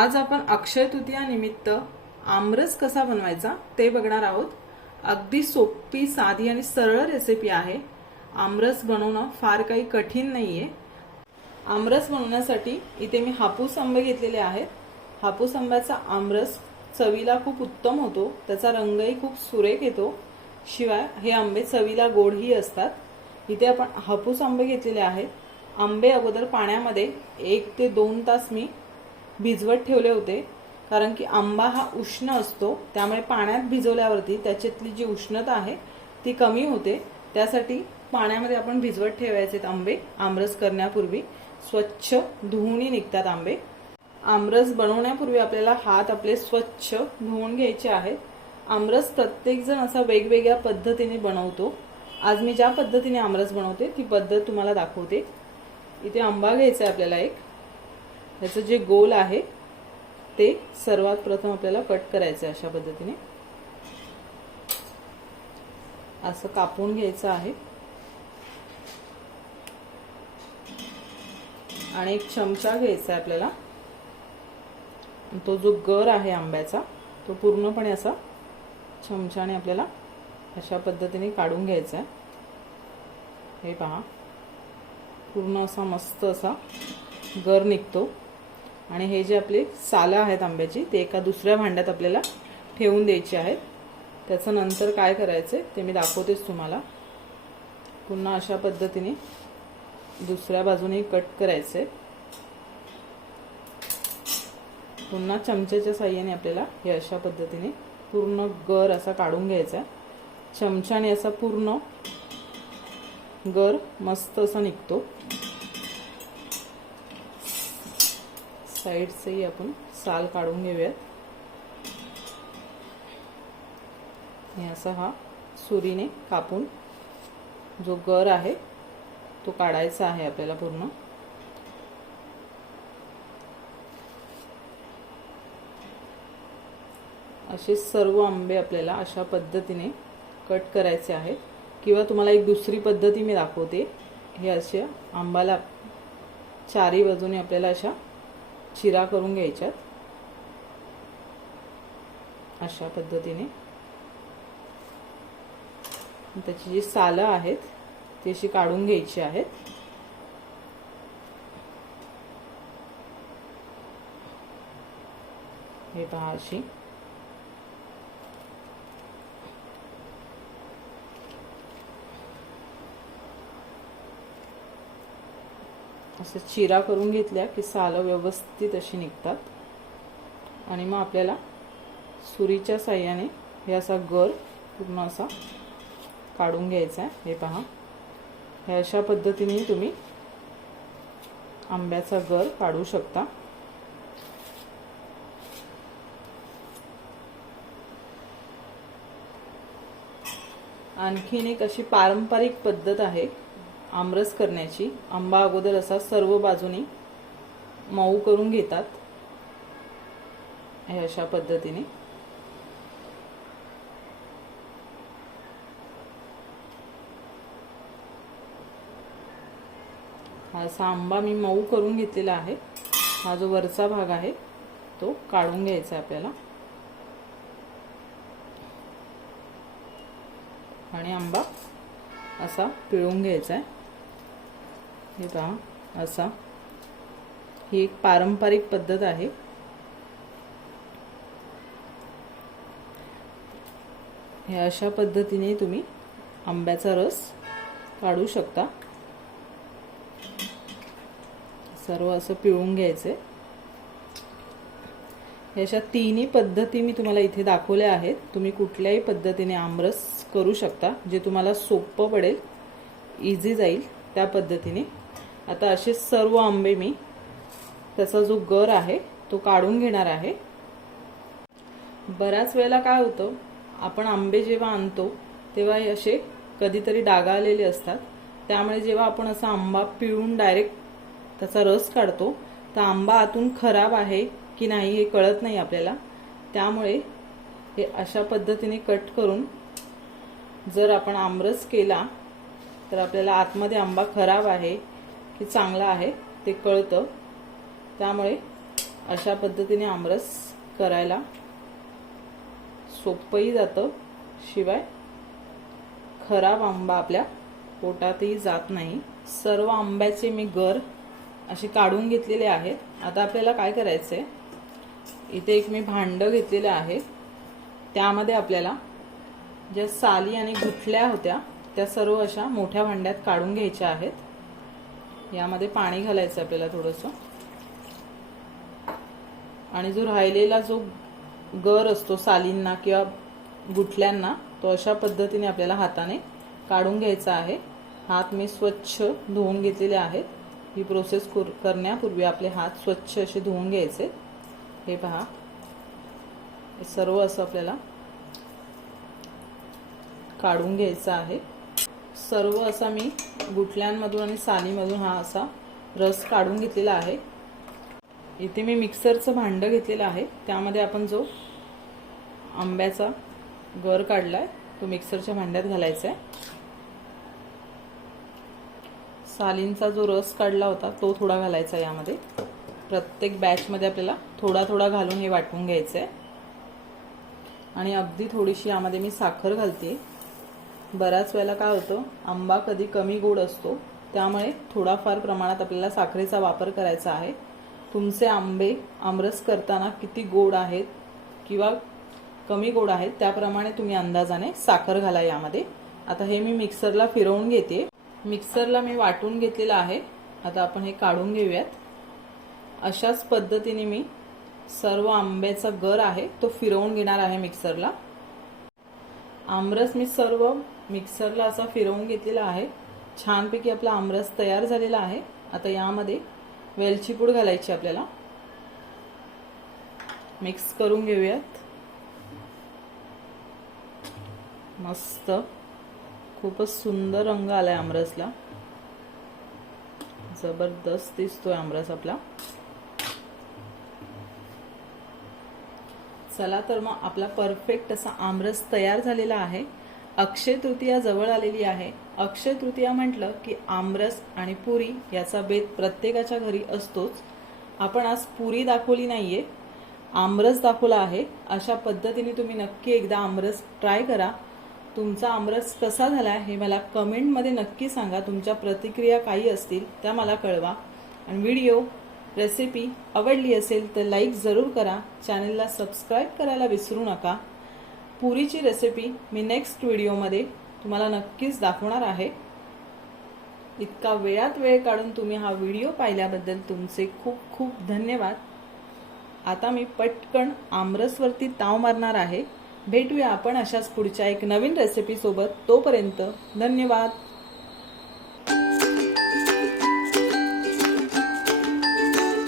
आज आपण अक्षय तृतीया निमित्त आमरस कसा बनवायचा ते बघणार आहोत। अगदी सोपी, साधी आणि सरळ रेसिपी आहे। आमरस बनवणं फार काही कठीण नाहीये। आमरस बनवण्यासाठी इथे मी हापूस आंबे घेतलेले आहेत। हापूस आंब्याचा आमरस चवीला खूप उत्तम होतो, त्याचा रंगही खूप सुरेख येतो। शिवाय हे आंबे चवीला गोडही असतात। इथे आपण हापूस आंबे घेतलेले आहेत। आंबे अगोदर पाण्यामध्ये 1 ते 2 तास मी भिजवत ठेवले होते, कारण की आंबा हा उष्ण असतो, त्यामुळे पाण्यात भिजवल्यावरती त्याच्यातली जी उष्णता आहे ती कमी होते। त्यासाठी पाण्यामध्ये आपण भिजवत ठेवायचे आंबे। आमरस करण्यापूर्वी स्वच्छ धुवून निघतात आंबे। आमरस बनवण्यापूर्वी आपल्याला हात आपले स्वच्छ धुवून घ्यायचे आहेत। आमरस प्रत्येक जण असा वेगवेगळ्या पद्धतीने बनवतो। आज मी ज्या पद्धतीने आमरस बनवते ती पद्धत तुम्हाला दाखवते। इथे आंबा घ्यायचा आहे आपल्याला एक। याचं जे गोल आहे ते सर्वात प्रथम आपल्याला कट करायचं आहे। अशा पद्धतीने असं कापून घ्यायचं आहे आणि एक चमचा घ्यायचा आहे आपल्याला। तो जो गर आहे आंब्याचा तो पूर्णपणे असा चमचाने आपल्याला अशा पद्धतीने काढून घ्यायचा आहे। हे पहा, पूर्ण असा मस्त असा गर निघतो। आणि हे जे आपले सालं आहेत आंब्याची ते एका दुसऱ्या भांड्यात आपल्याला ठेवून द्यायची आहेत। त्याचं नंतर काय करायचे ते मी दाखवतेच तुम्हाला। पुन्हा अशा पद्धतीने दुसऱ्या बाजूने कट करायचे। पुन्हा चमच्याच्या साहाय्याने आपल्याला हे अशा पद्धतीने पूर्ण गर असा काढून घ्यायचा। चमच्याने असा पूर्ण गर मस्त असा निघतो। साइडचेही आपण साल काढून घेऊयात। हे असा हा सुरीने कापून जो गर आहे तो काढायचा आहे आपल्याला पूर्ण। असे सर्व आंबे आपल्याला अशा पद्धतीने कट करायचे आहेत। किंवा तुम्हाला एक दुसरी पद्धती मी दाखवते। हे असे आंबाला चारी बाजूने आपल्याला अशा चिरा करून घ्यायच्यात। अशा पद्धतीने त्याची जी सालं आहेत ती अशी काढून घ्यायची आहेत। हे पहा, अशी असं चिरा करून घेतल्या की सालं व्यवस्थित अशी निघतात। आणि मग आपल्याला सुरीच्या साहाय्याने हे असा गर पूर्ण असा काढून घ्यायचा आहे। हे पहा, हे अशा पद्धतीने तुम्ही आंब्याचा गर काढू शकता। आणखीन एक अशी पारंपरिक पद्धत आहे आमरस करण्याची। आंबा अगोदर असा सर्व बाजूनी मऊ करून घेतात। हे अशा पद्धतीने हा असा आंबा मी मऊ करून घेतलेला आहे। हा जो वरचा भाग आहे तो काढून घ्यायचा आहे आपल्याला। आणि आंबा असा पिळून घ्यायचा आहे। हे पहा, असा ही एक पारंपरिक पद्धत आहे। हे अशा पद्धतीने तुम्ही आंब्याचा रस काढू शकता। सर्व असं पिळून घ्यायचे। हे अशा तिन्ही पद्धती मी तुम्हाला इथे दाखवल्या आहेत। तुम्ही कुठल्याही पद्धतीने आमरस करू शकता, जे तुम्हाला सोपं पडेल, इझी जाईल त्या पद्धतीने। आता असे सर्व आंबे मी त्याचा जो गर आहे तो काढून घेणार आहे। बऱ्याच वेळेला काय होतं, आपण आंबे जेव्हा आणतो तेव्हा हे असे कधीतरी डागा आलेले असतात। त्यामुळे जेव्हा आपण असा आंबा पिळून डायरेक्ट त्याचा रस काढतो तर आंबा आतून खराब आहे की नाही हे कळत नाही आपल्याला। त्यामुळे हे अशा पद्धतीने कट करून जर आपण आमरस केला तर आपल्याला आतमध्ये आंबा खराब आहे की चांगला आहे ते कळतं। त्यामुळे अशा पद्धतीने आमरस करायला सोपंही जातं, शिवाय खराब आंबा आपल्या पोटातही जात नाही। सर्व आंब्याचे मी गर असे काढून घेतलेले आहेत। आता आपल्याला काय करायचंय, इथे एक मी भांड घेतलेले आहे, त्यामध्ये आपल्याला ज्या साली आणि गुठल्या होत्या त्या सर्व अशा मोठ्या भांड्यात काढून घ्यायच्या आहेत। यामध्ये पाणी घालायचं आपल्याला थोडंसं, आणि जो राहिलेला जो गर असतो सालींना किंवा गुठल्यांना, तो अशा पद्धतीने आपल्याला हाताने काढून घ्यायचा आहे। हात मी स्वच्छ धुवून घेतलेले आहेत। ही प्रोसेस करण्यापूर्वी आपले हात स्वच्छ असे धुवून घ्यायचे। हे पहा, हे सर्व असं आपल्याला काढून घ्यायचं आहे। सर्व असा मी गुठल्यांमधून आणि सालीमधून हा असा रस काढून घेतलेला आहे। इथे मी मिक्सरचं भांड घेतलेलं आहे, त्यामध्ये आपण जो आंब्याचा गर काढलाय तो मिक्सरच्या भांड्यात घालायचा आहे। सालींचा जो रस काढला होता तो थोडा घालायचा यामध्ये। प्रत्येक बॅचमध्ये आपल्याला थोडा थोडा घालून हे वाटून घ्यायचं आहे। आणि अगदी थोडीशी यामध्ये मी साखर घालते। बऱ्याच वेळेला काय होतं, आंबा कधी कमी गोड असतो, त्यामुळे थोडाफार प्रमाणात आपल्याला साखरेचा वापर करायचा आहे। तुमचे आंबे आमरस करताना किती गोड आहेत किंवा कमी गोड आहेत त्याप्रमाणे तुम्ही अंदाजाने साखर घाला यामध्ये। आता हे मी मिक्सरला फिरवून घेते। मिक्सरला मी वाटून घेतलेलं आहे। आता आपण हे काढून घेऊयात। अशाच पद्धतीने मी सर्व आंब्याचा गर आहे तो फिरवून घेणार आहे मिक्सरला। आमरस मी सर्व मिक्सरला असा फिरवून घेतलेला आहे। छानपैकी आपला आमरस तयार झालेला आहे। आता यामध्ये वेलची पूड घालायची आपल्याला, मिक्स करून घेऊयात। मस्त, खूपच सुंदर रंग आलाय आमरसला, जबरदस्त दिसतोय आमरस आपला। चला तर मग आपला परफेक्ट असा आमरस तयार झालेला आहे। अक्षय तृतीया जवळ आलेली आहे। अक्षय तृतीया म्हटलं की आमरस आणि पुरी याचा बेत प्रत्येकाच्या घरी असतोच। आपण आज पुरी दाखवली नाहीये, आमरस दाखवला आहे। अशा पद्धतीने तुम्ही नक्की एकदा आमरस ट्राय करा। तुमचा आमरस कसा झाला हे मला कमेंटमध्ये नक्की सांगा। तुमच्या प्रतिक्रिया काही असतील त्या मला कळवा। आणि व्हिडिओ रेसिपी आवडली असेल तर लाईक जरूर करा। चॅनलला सबस्क्राईब करायला विसरू नका। पुरीची रेसिपी मी नेक्स्ट व्हिडिओमध्ये तुम्हाला नक्कीच दाखवणार आहे। इतका वेळात वेळ काढून तुम्ही हा व्हिडिओ पाहिल्याबद्दल तुमचे खूप खूप धन्यवाद। आता मी पटकन आमरसवरती ताव मारणार आहे। भेटूया आपण अशाच पुढच्या एक नवीन रेसिपी सोबत। तोपर्यंत धन्यवाद।